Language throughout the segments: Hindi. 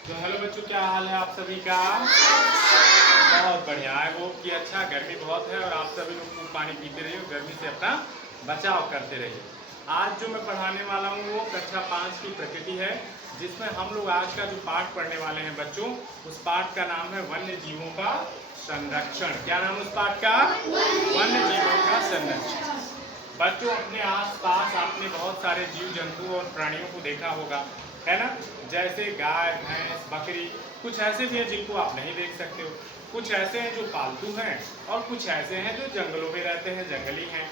तो हेलो बच्चों, क्या हाल है आप सभी का? बहुत बढ़िया है वो कि अच्छा, गर्मी बहुत है और आप सभी लोग खूब पानी पीते रहिए, गर्मी से अपना बचाव करते रहिए। आज जो मैं पढ़ाने वाला हूँ वो कक्षा 5 की प्रकृति है, जिसमें हम लोग आज का जो पाठ पढ़ने वाले हैं बच्चों, उस पाठ का नाम है वन्य जीवों का संरक्षण। क्या नाम है उस पाठ का? वन्य जीवों का संरक्षण। बच्चों, अपने आसपास आपने बहुत सारे जीव जंतु और प्राणियों को देखा होगा, है ना? जैसे गाय, भैंस, बकरी। कुछ ऐसे भी हैं जिनको आप नहीं देख सकते हो, कुछ ऐसे हैं जो पालतू हैं और कुछ ऐसे हैं जो जंगलों में रहते हैं, जंगली हैं।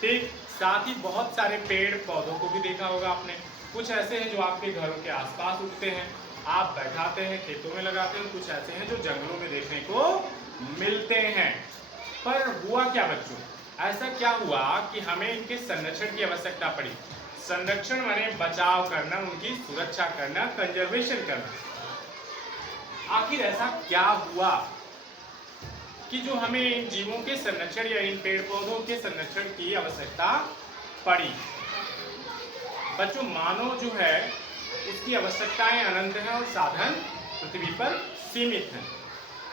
ठीक, साथ ही बहुत सारे पेड़ पौधों को भी देखा होगा आपने। कुछ ऐसे हैं जो आपके घरों के आसपास उगते हैं, आप बैठाते हैं, खेतों में लगाते हैं। कुछ ऐसे हैं जो जंगलों में देखने को मिलते हैं। पर हुआ क्या बच्चों, ऐसा क्या हुआ कि हमें इनके संरक्षण की आवश्यकता पड़ी? संरक्षण माने बचाव करना, उनकी सुरक्षा करना, कंजर्वेशन करना। आखिर ऐसा क्या हुआ कि जो हमें इन जीवों के संरक्षण या इन पेड़ पौधों के संरक्षण की आवश्यकता पड़ी? बच्चों, मानव जो है उसकी आवश्यकताएं अनंत हैं और साधन पृथ्वी पर सीमित हैं।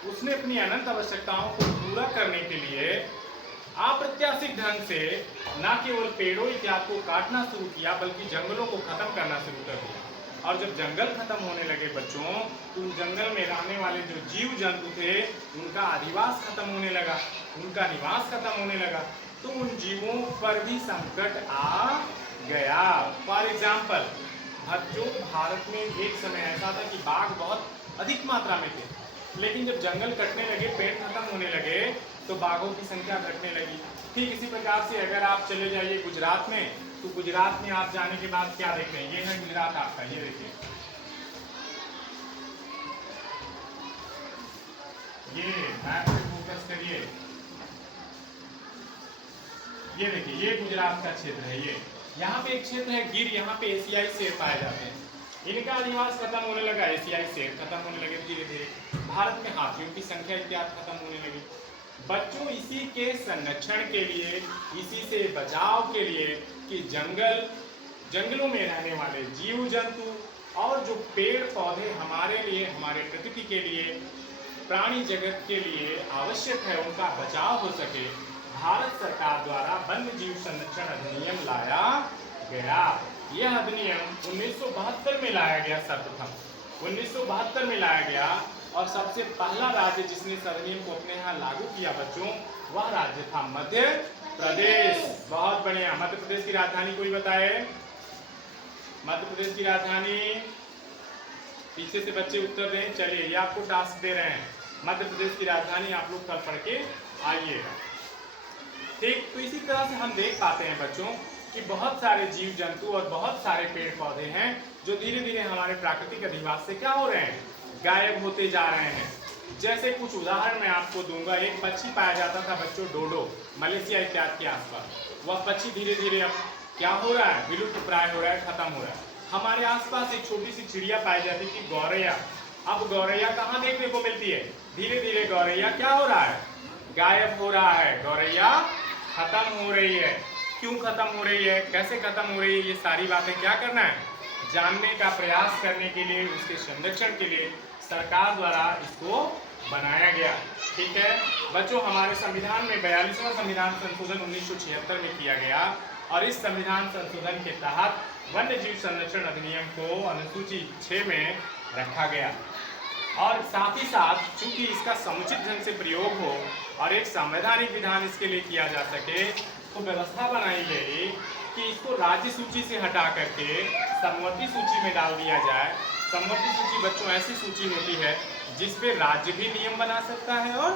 उसने अपनी अनंत आवश्यकताओं को पूरा करने के लिए अप्रत्याशित ढंग से न केवल पेड़ों इत्यादि को काटना शुरू किया, बल्कि जंगलों को खत्म करना शुरू कर दिया। और जब जंगल खत्म होने लगे बच्चों, तो उन जंगल में रहने वाले जो जीव जंतु थे उनका अधिवास खत्म होने लगा, उनका निवास खत्म होने लगा। तो उन जीवों पर भी संकट आ गया। फॉर एग्जाम्पल बच्चों, भारत में एक समय ऐसा था कि बाघ बहुत अधिक मात्रा में थे, लेकिन जब जंगल कटने लगे, पेड़ खत्म होने लगे, तो बाघों की संख्या घटने लगी। ठीक इसी प्रकार से अगर आप चले जाइए गुजरात में, तो गुजरात में आप जाने के बाद क्या देखते हैं? ये है गुजरात आपका, ये देखिए, ये मैप पे फोकस करिए, ये देखिए, ये गुजरात का क्षेत्र है। ये यहाँ पे एक क्षेत्र है गिर, यहाँ पे एशियाई शेर पाए जाते हैं। इनका अधिवास खत्म होने लगा, एशियाई शेर खत्म होने लगे, धीरे धीरे भारत में हाथियों की संख्या इत्यादि खत्म होने लगी। बच्चों, इसी के संरक्षण के लिए, इसी से बचाव के लिए कि जंगलों में रहने वाले जीव जंतु और जो पेड़ पौधे हमारे लिए, हमारे प्रकृति के लिए, प्राणी जगत के लिए आवश्यक है, उनका बचाव हो सके, भारत सरकार द्वारा वन्य जीव संरक्षण अधिनियम लाया गया। यह अधिनियम 1972 में लाया गया, सर्वप्रथम 1972 में लाया गया। और सबसे पहला राज्य जिसने इस अधिनियम को अपने यहाँ लागू किया बच्चों, वह राज्य था मध्य प्रदेश। बहुत बढ़िया। मध्य प्रदेश की राजधानी कोई बताए? मध्य प्रदेश की राजधानी, पीछे से बच्चे उत्तर दें। चलिए, ये आपको टास्क दे रहे हैं, मध्य प्रदेश की राजधानी आप लोग कल पढ़ के आइएगा। ठीक, तो इसी तरह से हम देख पाते हैं बच्चों कि बहुत सारे जीव जंतु और बहुत सारे पेड़ पौधे हैं जो धीरे धीरे हमारे प्राकृतिक अधिवास से क्या हो रहे हैं? गायब होते जा रहे हैं। जैसे कुछ उदाहरण मैं आपको दूंगा। एक पक्षी पाया जाता था बच्चों, डोडो, मलेशिया इत्यादि के आसपास। वह पक्षी धीरे धीरे अब क्या हो रहा है? विलुप्त प्राय हो रहा है, खत्म हो रहा है। हमारे आसपास एक छोटी सी चिड़िया पाई जाती थी, गौरैया। अब गौरैया कहाँ देखने को मिलती है? धीरे धीरे गौरैया क्या हो रहा है? गायब हो रहा है। गौरैया खत्म हो रही है। क्यों खत्म हो रही है, कैसे खत्म हो रही है, ये सारी बातें क्या करना है? जानने का प्रयास करने के लिए, उसके संरक्षण के लिए सरकार द्वारा इसको बनाया गया। ठीक है बच्चों, हमारे संविधान में 42वां संविधान संशोधन 1976 में किया गया और इस संविधान संशोधन के तहत वन्य जीव संरक्षण अधिनियम को अनुसूची 6 में रखा गया। और साथ ही साथ चूंकि इसका समुचित ढंग से प्रयोग हो और एक संवैधानिक विधान इसके लिए किया जा सके, तो व्यवस्था बनाई गई कि इसको राज्य सूची से हटा करके समवर्ती सूची में डाल दिया जाए। समवर्ती सूची बच्चों ऐसी सूची होती है जिस पे राज्य भी नियम बना सकता है और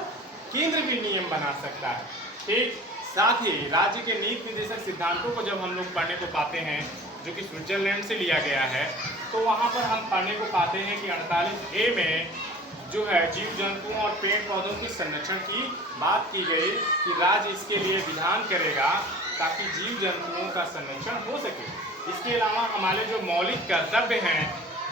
केंद्र भी नियम बना सकता है। ठीक, साथ ही राज्य के नीति निर्देशक सिद्धांतों को जब हम लोग पढ़ने को पाते हैं, जो कि स्विट्जरलैंड से लिया गया है, तो वहाँ पर हम पढ़ने को पाते हैं कि 48A में जो है जीव जंतुओं और पेड़ पौधों के संरक्षण की बात की गई कि राज्य इसके लिए विधान करेगा ताकि जीव जंतुओं का संरक्षण हो सके। इसके अलावा हमारे जो मौलिक कर्तव्य हैं,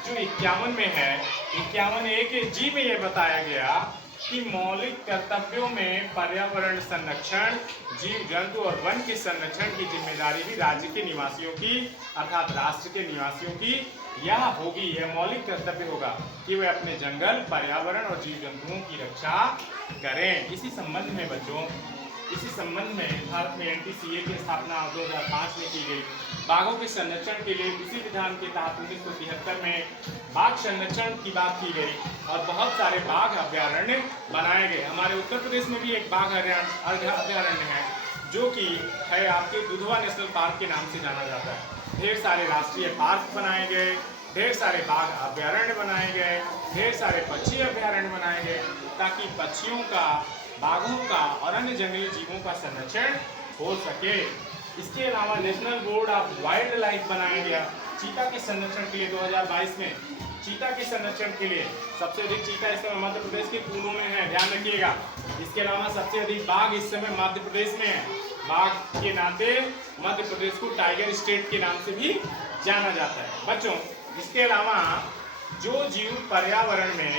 जो 51 में है, 51A के जी में ये बताया गया कि मौलिक कर्तव्यों में पर्यावरण संरक्षण, जीव जंतु और वन के संरक्षण की जिम्मेदारी भी राज्य के निवासियों की, अर्थात राष्ट्र के निवासियों की यह होगी, यह मौलिक कर्तव्य होगा कि वे अपने जंगल, पर्यावरण और जीव जंतुओं की रक्षा करें। इसी संबंध में बच्चों, इसी संबंध में भारत में NTCA की स्थापना 2005 में की गई। बाघों के संरक्षण के लिए इसी विधान के तहत 1973 में बाघ संरक्षण की बात की गई और बहुत सारे बाघ अभ्यारण्य बनाए गए। हमारे उत्तर प्रदेश में भी एक बाघ अभ्यारण्य है जो कि है आपके दुधवा नेशनल पार्क के नाम से जाना जाता है। ढेर सारे राष्ट्रीय पार्क बनाए गए, ढेर सारे बाघ अभ्यारण्य बनाए गए, ढेर सारे पक्षी अभ्यारण्य बनाए गए ताकि पक्षियों का, बाघों का और अन्य जंगली जीवों का संरक्षण हो सके। इसके अलावा national board of wild life बनाया गया चीता के संरक्षण के लिए। 2022 में चीता के संरक्षण के लिए सबसे अधिक चीता इस समय मध्य प्रदेश के कुल्लू में है, ध्यान रखिएगा। इसके अलावा सबसे अधिक बाघ इस समय मध्य प्रदेश में है। बाघ के नाते मध्य प्रदेश को टाइगर स्टेट के नाम से भी जाना जाता है। बच्चों, इसके अलावा जो जीव पर्यावरण में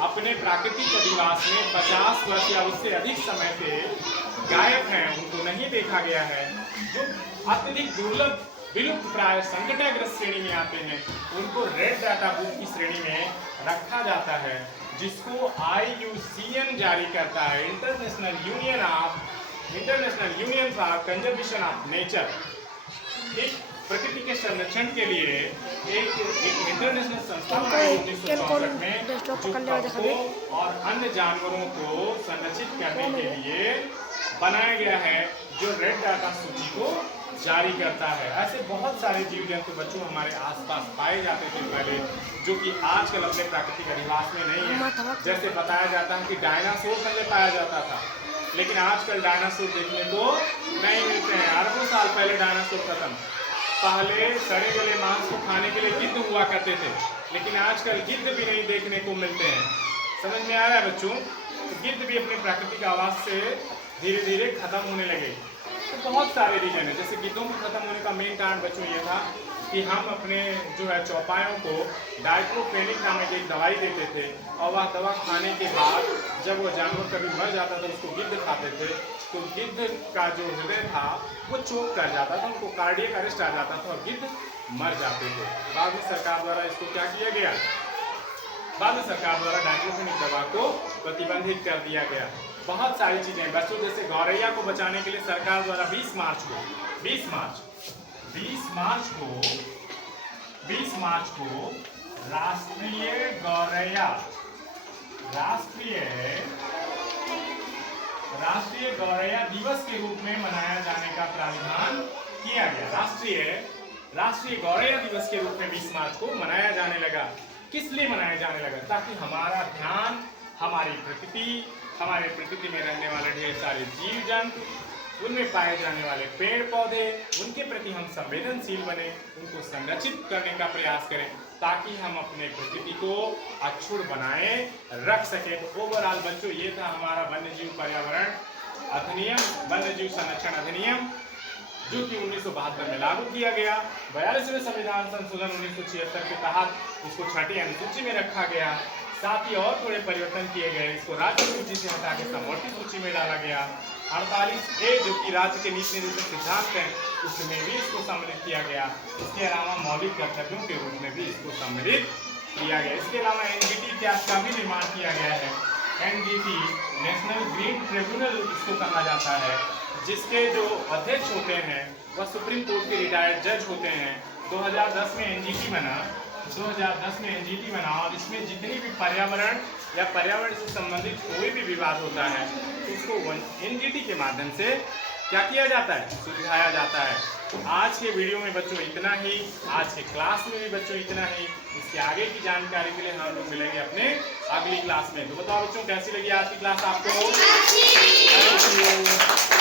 अपने प्राकृतिक अधिवास में 50 वर्ष या उससे अधिक समय से गायब हैं, उनको नहीं देखा गया है, जो अत्यधिक दुर्लभ, विलुप्त प्राय संकटग्रस्त श्रेणी में आते हैं, उनको रेड डाटा बुक की श्रेणी में रखा जाता है, जिसको IUCN जारी करता है, international union for conservation of nature. एक प्रकृति के संरक्षण के लिए एक इंटरनेशनल संस्था बनाई 1964 में, जो पक्षियों और अन्य जानवरों को संरक्षित करने के लिए बनाया गया है, जो रेड डाटा सूची को जारी करता है। ऐसे बहुत सारे जीव जंतु बच्चों हमारे आसपास पाए जाते थे पहले, जो कि आजकल अपने प्राकृतिक अधिवास में नहीं है। जैसे बताया जाता है कि डायनासोर पहले पाया जाता था, लेकिन आजकल डायनासोर देखने को नहीं मिलते हैं। अरबों साल पहले डायनासोर खत्म। पहले सड़े गले मांस को खाने के लिए गिद्ध हुआ करते थे, लेकिन आजकल गिद्ध भी नहीं देखने को मिलते हैं। समझ में आ रहा है बच्चों? तो गिद्ध भी अपने प्राकृतिक आवास से धीरे धीरे खत्म होने लगे। तो बहुत सारे रीजन है। जैसे गिद्धों के खत्म होने का मेन कारण बच्चों ये था कि हम अपने जो है चौपायों को डाइक्लोफेनिक नामक एक दवाई देते थे, और वह दवा खाने के बाद जब वो जानवर कभी मर जाता था, उसको गिद्ध खाते थे, तो गिद्ध का जो हृदय था वो चोक कर जाता था, उनको कार्डियक अरेस्ट आ जाता था और गिद्ध मर जाते थे। बाद में सरकार द्वारा इसको क्या किया गया? बाद में सरकार द्वारा डाइक्लोफेनिक दवा को प्रतिबंधित कर दिया गया। बहुत सारी चीजें बच्चों, जैसे गौरैया को बचाने के लिए सरकार द्वारा 20 मार्च को राष्ट्रीय गौरैया दिवस के रूप में मनाया जाने का प्रावधान किया गया। राष्ट्रीय गौरैया दिवस के रूप में 20 मार्च को मनाया जाने लगा। किस लिए मनाया जाने लगा? ताकि हमारा ध्यान हमारी प्रकृति में रहने वाले ढेर सारे जीव जंतु, उनमें पाए जाने वाले पेड़ पौधे, उनके प्रति हम संवेदनशील बने, उनको संरक्षित करने का प्रयास करें, ताकि हम अपने प्रकृति को अक्षुण्ण बनाए रख सके। तो ओवरऑल बच्चों, ये था हमारा वन्यजीव पर्यावरण अधिनियम, वन्यजीव संरक्षण अधिनियम, जो कि 1972 में लागू किया गया। 42वें संविधान संशोधन 1976 के तहत इसको 6ठी अनुसूची में रखा गया। साथ ही और थोड़े परिवर्तन किए गए। इसको राज्य सूची से हटा के समवर्ती सूची में डाला गया। 48A जो कि राज्य के नीति निर्देशक सिद्धांत हैं, उसमें भी इसको सम्मिलित किया गया। इसके अलावा मौलिक कर्तव्यों के रूप में भी इसको सम्मिलित किया गया। इसके अलावा NGT इतिहास का भी निर्माण किया गया है। NGT नेशनल ग्रीन ट्रिब्यूनल इसको कहा जाता है, जिसके जो अध्यक्ष होते हैं वह सुप्रीम कोर्ट के रिटायर्ड जज होते हैं। 2010 में NGT बना और इसमें जितनी भी पर्यावरण या पर्यावरण से संबंधित कोई भी विवाद होता है तो उसको NGT के माध्यम से क्या किया जाता है? सुलझाया जाता है। तो आज के वीडियो में बच्चों इतना ही, आज के क्लास में भी बच्चों इतना ही। इसके आगे की जानकारी के लिए हम लोग मिलेंगे अपने अगली क्लास में। तो बताओ बच्चों, कैसी लगी आज की क्लास आपको?